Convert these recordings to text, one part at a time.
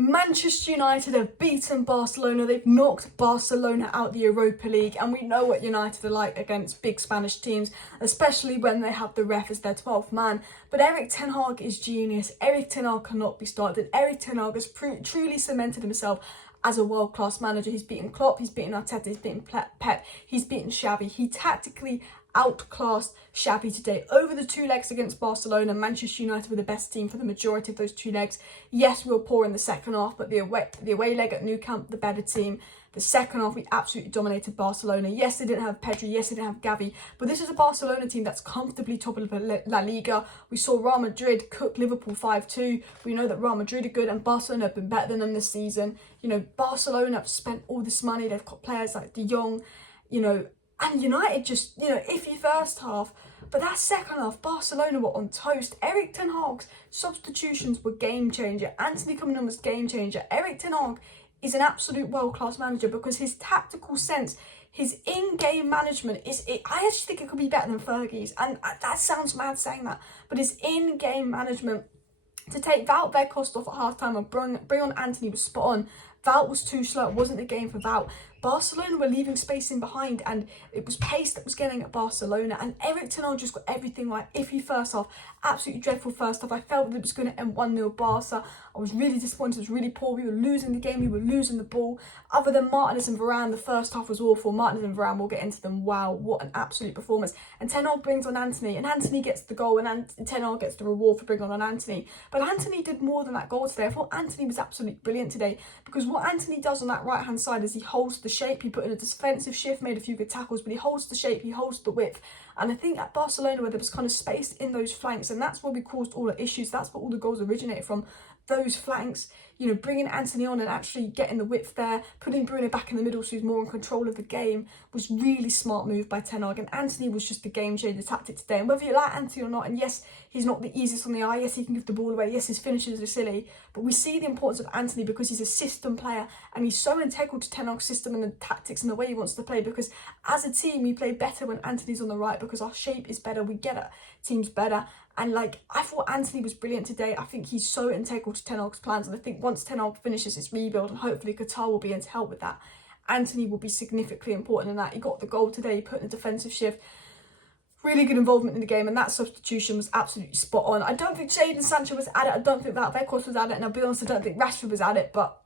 Manchester United have beaten Barcelona. They've knocked Barcelona out the Europa League, and we know what United are like against big Spanish teams, especially when they have the ref as their 12th man. But Erik Ten Hag is genius. Erik Ten Hag cannot be started. Erik Ten Hag has truly cemented himself as a world-class manager. He's beaten Klopp, he's beaten Arteta, he's beaten Pep, he's beaten Xavi. He tactically outclassed Xavi today. Over the two legs against Barcelona, Manchester United were the best team for the majority of those two legs. Yes, we were poor in the second half, but the away leg at Nou Camp, the better team. The second half, we absolutely dominated Barcelona. Yes, they didn't have Pedri. Yes, they didn't have Xavi. But this is a Barcelona team that's comfortably top of La Liga. We saw Real Madrid cook Liverpool 5-2. We know that Real Madrid are good and Barcelona have been better than them this season. You know, Barcelona have spent all this money. They've got players like De Jong, you know, and United just, you know, iffy first half. But that second half, Barcelona were on toast. Erik Ten Hag's substitutions were game changer. Antony coming on was game changer. Erik Ten Hag is an absolute world-class manager because his tactical sense, his in-game management I actually think it could be better than Fergie's. And that sounds mad saying that. But his in-game management, to take Wout Weghorst off at half-time and bring on Antony was spot on. Wout was too slow. It wasn't the game for Wout. Barcelona were leaving space in behind, and it was pace that was getting at Barcelona, and Erik Ten Hag just got everything right. Iffy first half, absolutely dreadful first half. I felt that it was going to end 1-0 Barca. I was really disappointed. It was really poor. We were losing the game. We were losing the ball. Other than Martinez and Varane, the first half was awful. Martinez and Varane, we'll get into them. Wow, what an absolute performance. And Ten Hag brings on Antony, and Antony gets the goal, and Ten Hag gets the reward for bringing on Antony. But Antony did more than that goal today. I thought Antony was absolutely brilliant today, because what Antony does on that right-hand side is he holds the shape. He put in a defensive shift, made a few good tackles, but he holds the shape, he holds the width. And I think at Barcelona, where there was kind of space in those flanks, and that's where we caused all the issues. That's where all the goals originated from. Those flanks, you know, bringing Antony on and actually getting the width there, putting Bruno back in the middle so he's more in control of the game, was really smart move by Ten Hag. And Antony was just the game changer tactic today. And whether you like Antony or not, and yes, he's not the easiest on the eye, yes, he can give the ball away, yes, his finishes are silly, but we see the importance of Antony because he's a system player and he's so integral to Ten Hag's system and the tactics and the way he wants to play, because as a team we play better when Antony's on the right because our shape is better, we get at teams better. And like, I thought Antony was brilliant today. I think he's so integral to Ten Hag's plans, and I think once Ten Hag finishes his rebuild, and hopefully Qatar will be in to help with that, Antony will be significantly important in that. He got the goal today, he put in a defensive shift, really good involvement in the game, and that substitution was absolutely spot on. I don't think Jadon Sancho was at it, I don't think that Weghorst was at it, and I'll be honest, I don't think Rashford was at it, but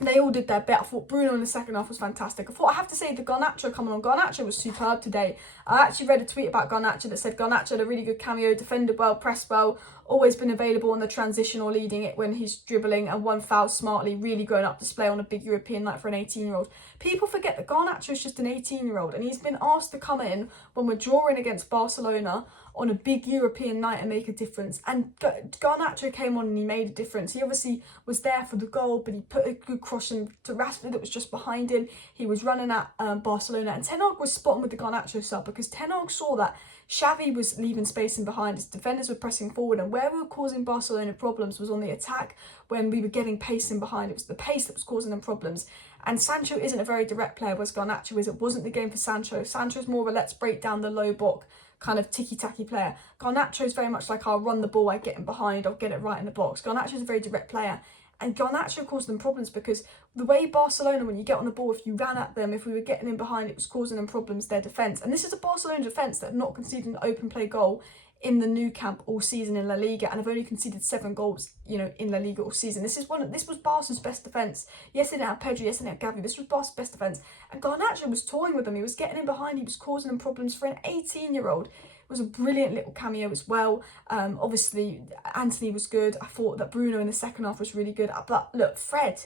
they all did their bit. I thought Bruno in the second half was fantastic. I have to say, the Garnacho coming on, Garnacho was superb today. I actually read a tweet about Garnacho that said Garnacho had a really good cameo, defended well, pressed well, always been available on the transition or leading it when he's dribbling, and won fouls smartly, really grown up display on a big European night for an 18-year-old. People forget that Garnacho is just an 18-year-old, and he's been asked to come in when we're drawing against Barcelona on a big European night and make a difference. And Garnacho came on and he made a difference. He obviously was there for the goal, but he put a good cross in to Rashford that was just behind him. He was running at Barcelona, and Ten Hag was spot on with the Garnacho sub, because Ten Hag saw that Xavi was leaving space in behind, his defenders were pressing forward, and where we were causing Barcelona problems was on the attack when we were getting pace in behind. It was the pace that was causing them problems. And Sancho isn't a very direct player, whereas Garnacho is. It wasn't the game for Sancho. Sancho's more of a let's break down the low block kind of ticky-tacky player. Garnacho is very much like, I'll run the ball, I get in behind, I'll get it right in the box. Garnacho is a very direct player. And Garnacho caused them problems because the way Barcelona, when you get on the ball, if you ran at them, if we were getting in behind, it was causing them problems, their defence. And this is a Barcelona defence that have not conceded an open play goal in the Nou Camp all season in La Liga, and have only conceded 7 goals, you know, in La Liga all season. This was Barca's best defence. Yes, they didn't have Pedri, yes, they didn't have Xavi. This was Barca's best defence. And Garnacho was toying with them. He was getting in behind, he was causing them problems for an 18-year-old. It was a brilliant little cameo as well. Obviously, Antony was good. I thought that Bruno in the second half was really good. But look, Fred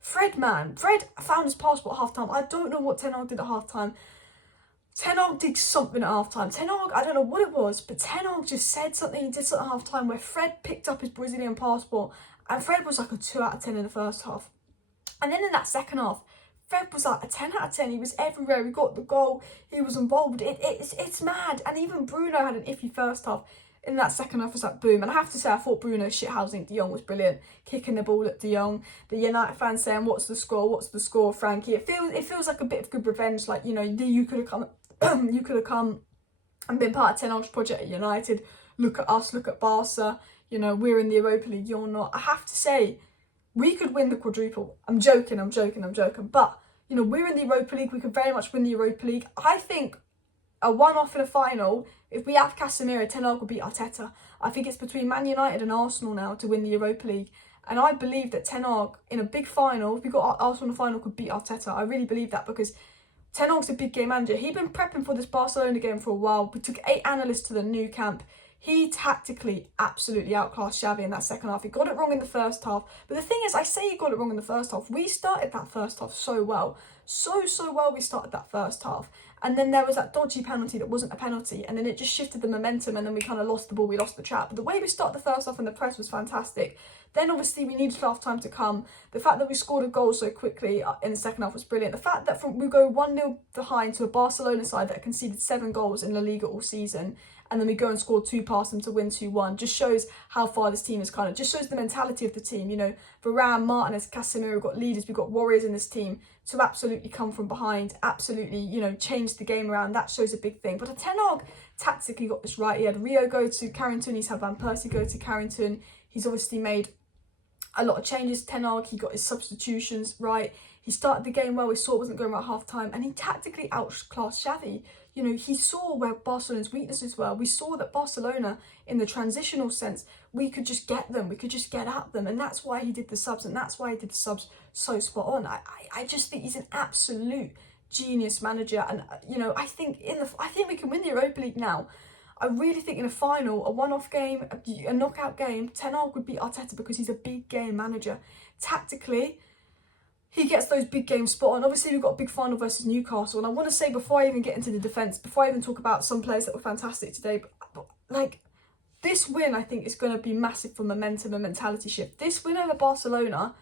found his passport at half-time. I don't know what Ten Hag did at half-time. Ten Hag did something at half-time. Ten Hag, I don't know what it was, but Ten Hag just said something, he did something at half-time where Fred picked up his Brazilian passport, and Fred was like a 2 out of 10 in the first half. And then in that second half, Fred was like a 10 out of 10. He was everywhere. He got the goal. He was involved. It's mad. And even Bruno had an iffy first half. In that second half, was like boom. And I have to say, I thought Bruno's shithousing De Jong was brilliant. Kicking the ball at De Jong. The United fans saying, "What's the score? What's the score, Frankie?" It feels like a bit of good revenge. Like, you know, you could have come and been part of Ten Hag's project at United. Look at us. Look at Barca. You know, we're in the Europa League. You're not. I have to say, we could win the quadruple. I'm joking. But, you know, we're in the Europa League. We could very much win the Europa League. I think a one-off in a final, if we have Casemiro, Ten Hag will beat Arteta. I think it's between Man United and Arsenal now to win the Europa League. And I believe that Ten Hag, in a big final, if we got Arsenal in the final, could beat Arteta. I really believe that, because Ten Hag's a big game manager. He'd been prepping for this Barcelona game for a while. We took 8 analysts to the new camp. He tactically absolutely outclassed Xavi in that second half. He got it wrong in the first half. But the thing is, I say he got it wrong in the first half. We started that first half so well. So well we started that first half. And then there was that dodgy penalty that wasn't a penalty. And then it just shifted the momentum, and then we kind of lost the ball. We lost the trap. But the way we started the first half and the press was fantastic. Then obviously we needed half time to come. The fact that we scored a goal so quickly in the second half was brilliant. The fact that we go 1-0 behind to a Barcelona side that conceded 7 goals in La Liga all season, and then we go and score 2 past them to win 2-1, just shows how far this team is kind of, just shows the mentality of the team. You know, Varane, Martinez, Casemiro, we've got leaders, we've got warriors in this team to absolutely come from behind, absolutely, you know, change the game around. That shows a big thing. But Ten Hag tactically got this right. He had Rio go to Carrington, he's had Van Persie go to Carrington. He's obviously made a lot of changes. Ten Hag, he got his substitutions right. He started the game well. We saw it wasn't going right at half time, and he tactically outclassed Xavi. You know, he saw where Barcelona's weaknesses were. We saw that Barcelona, in the transitional sense, we could just get them. We could just get at them. And that's why he did the subs. And that's why he did the subs so spot on. I just think he's an absolute genius manager. And, you know, I think we can win the Europa League now. I really think in a final, a one-off game, a knockout game, Ten Hag would beat Arteta because he's a big game manager. Tactically, he gets those big games spot on. Obviously, we've got a big final versus Newcastle. And I want to say, before I even get into the defence, before I even talk about some players that were fantastic today, but like, this win, I think, is going to be massive for momentum and mentality shift. This win over Barcelona,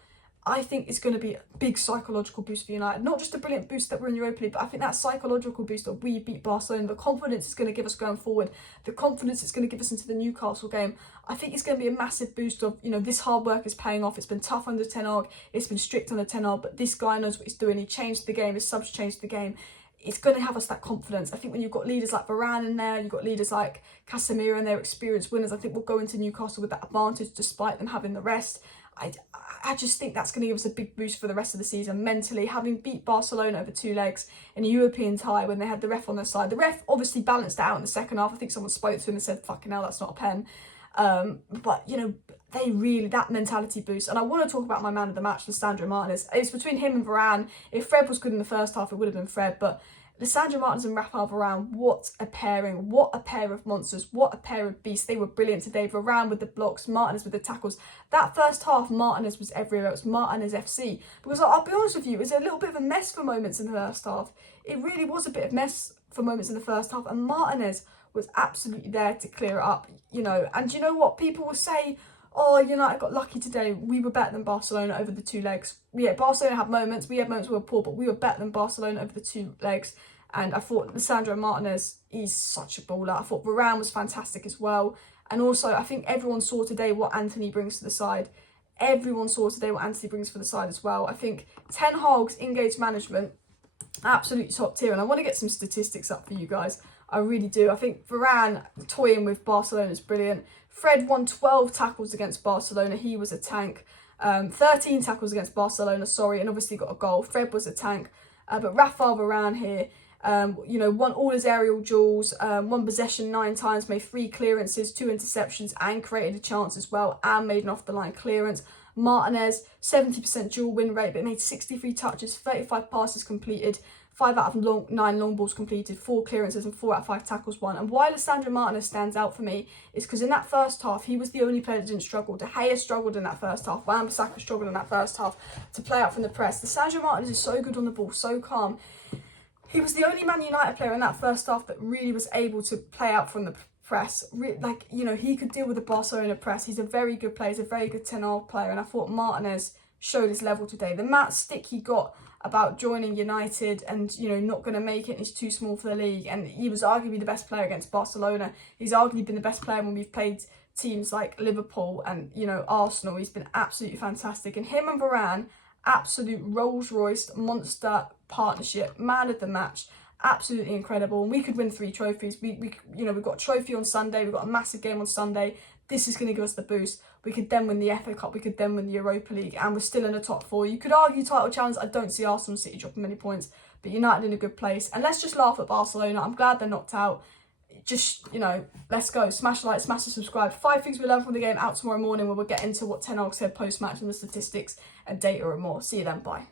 I think, is going to be a big psychological boost for United. Not just a brilliant boost that we're in Europa League, but I think that psychological boost that we beat Barcelona, the confidence it's going to give us going forward, the confidence it's going to give us into the Newcastle game, I think it's going to be a massive boost of, you know, this hard work is paying off. It's been tough under Ten Hag, it's been strict under Ten Hag, but this guy knows what he's doing. He changed the game, his subs changed the game. It's going to have us that confidence. I think when you've got leaders like Varane in there, you've got leaders like Casemiro and their experienced winners, I think we'll go into Newcastle with that advantage despite them having the rest. I just think that's going to give us a big boost for the rest of the season mentally, having beat Barcelona over 2 legs in a European tie when they had the ref on their side. The ref obviously balanced it out in the second half. I think someone spoke to him and said, fucking hell, that's not a pen. But, you know, they really, that mentality boost. And I want to talk about my man of the match, Lisandro Martinez. It's between him and Varane. If Fred was good in the first half, it would have been Fred. But Lisandro Martinez and Rafael Varane, what a pairing. What a pair of monsters. What a pair of beasts. They were brilliant today. Varane with the blocks, Martinez with the tackles. That first half, Martinez was everywhere. It was Martinez FC. Because I'll be honest with you, it was a little bit of a mess for moments in the first half. It really was a bit of mess for moments in the first half. And Martinez was absolutely there to clear it up, you know. And you know what? People will say, oh, United got lucky today. We were better than Barcelona over the 2 legs. Yeah, Barcelona had moments. We had moments where we were poor, but we were better than Barcelona over the 2 legs. And I thought Lisandro Martinez is such a baller. I thought Varane was fantastic as well. And also, I think everyone saw today what Antony brings to the side. Everyone saw today what Antony brings for the side as well. I think Ten Hag's engaged management, absolutely top tier. And I want to get some statistics up for you guys. I really do. I think Varane toying with Barcelona is brilliant. Fred won 12 tackles against Barcelona. He was a tank. 13 tackles against Barcelona, sorry, and obviously got a goal. Fred was a tank. But Rafael Varane here, you know, won all his aerial duels, won possession 9 times, made 3 clearances, 2 interceptions, and created a chance as well, and made an off-the-line clearance. Martinez, 70% dual win rate, but made 63 touches, 35 passes completed, 5 out of 9 long balls completed, 4 clearances and 4 out of 5 tackles won. And why Lisandro Martinez stands out for me is because in that first half, he was the only player that didn't struggle. De Gea struggled in that first half. Wan-Bissaka struggled in that first half to play out from the press. Lisandro Martinez is so good on the ball, so calm. He was the only Man United player in that first half that really was able to play out from the press. Like, you know, he could deal with the Barcelona press. He's a very good player. He's a very good Ten Hag player. And I thought Martinez showed his level today. The Matt stick he got about joining United and, you know, not going to make it, and he's too small for the league. And he was arguably the best player against Barcelona. He's arguably been the best player when we've played teams like Liverpool and, you know, Arsenal. He's been absolutely fantastic. And him and Varane, absolute Rolls-Royce monster partnership, man of the match, absolutely incredible. And we could win 3 trophies. We you know, we've got a trophy on Sunday. We've got a massive game on Sunday. This is going to give us the boost. We could then win the FA Cup, we could then win the Europa League, and we're still in the top 4. You could argue title challenge. I don't see Arsenal and City dropping many points, but United in a good place. And let's just laugh at Barcelona. I'm glad they're knocked out. Just, you know, let's go. Smash the like, smash the subscribe. 5 things we learned from the game out tomorrow morning, where we'll get into what Ten Hag said post-match and the statistics and data and more. See you then. Bye.